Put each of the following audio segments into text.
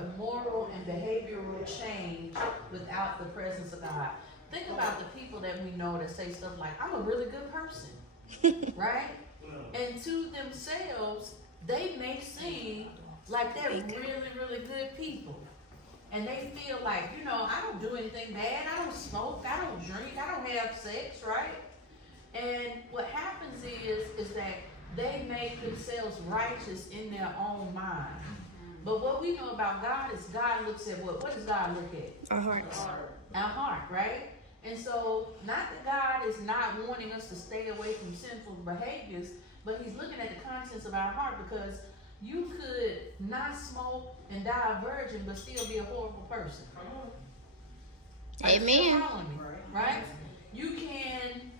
a moral and behavioral change without the presence of God. Think about the people that we know that say stuff like, I'm a really good person, right? And to themselves, they may seem like they're really, really good people. And they feel like, you know, I don't do anything bad. I don't smoke. I don't drink. I don't have sex, right? And what happens is that they make themselves righteous in their own mind. But what we know about God is God looks at what? What does God look at? Our hearts. Our heart, right? And so, not that God is not wanting us to stay away from sinful behaviors, but He's looking at the contents of our heart, because you could not smoke and die a virgin, but still be a horrible person. Amen. Right? You can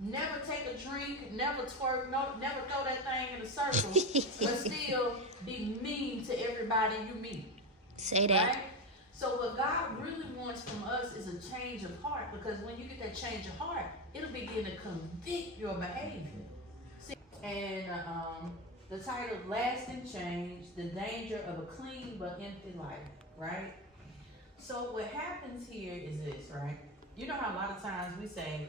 never take a drink, never twerk, never throw that thing in a circle, but still be mean to everybody you meet. Say that. Right? So what God really wants from us is a change of heart, because when you get that change of heart, it'll begin to convict your behavior. See? And the title, Lasting Change, the Danger of a Clean but Empty Life, right? So what happens here is this, right? You know how a lot of times we say,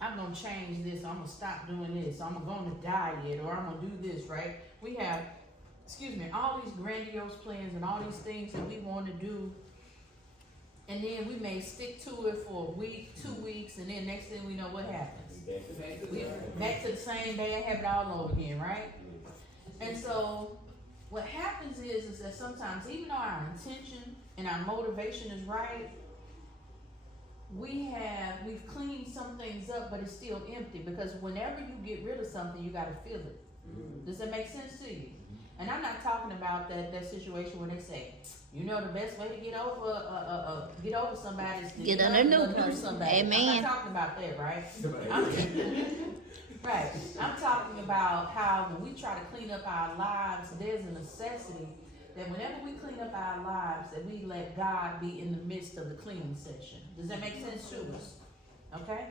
I'm going to change this, I'm going to stop doing this, I'm going to go on a diet, or I'm going to do this, right? We have, all these grandiose plans and all these things that we want to do, and then we may stick to it for a week, 2 weeks, and then next thing we know, what happens? Back to the same bad habit all over again, right? And so what happens is that sometimes, even though our intention and our motivation is right, we've cleaned some things up, but it's still empty, because whenever you get rid of something, you got to feel it. Does that make sense to you? And I'm not talking about that situation where they say, you know, the best way to get over somebody is to Get underneath somebody. Amen. I'm not talking about that, right? Right. I'm talking about how when we try to clean up our lives, there's a necessity that whenever we clean up our lives, that we let God be in the midst of the cleaning section. Does that make sense to us? Okay?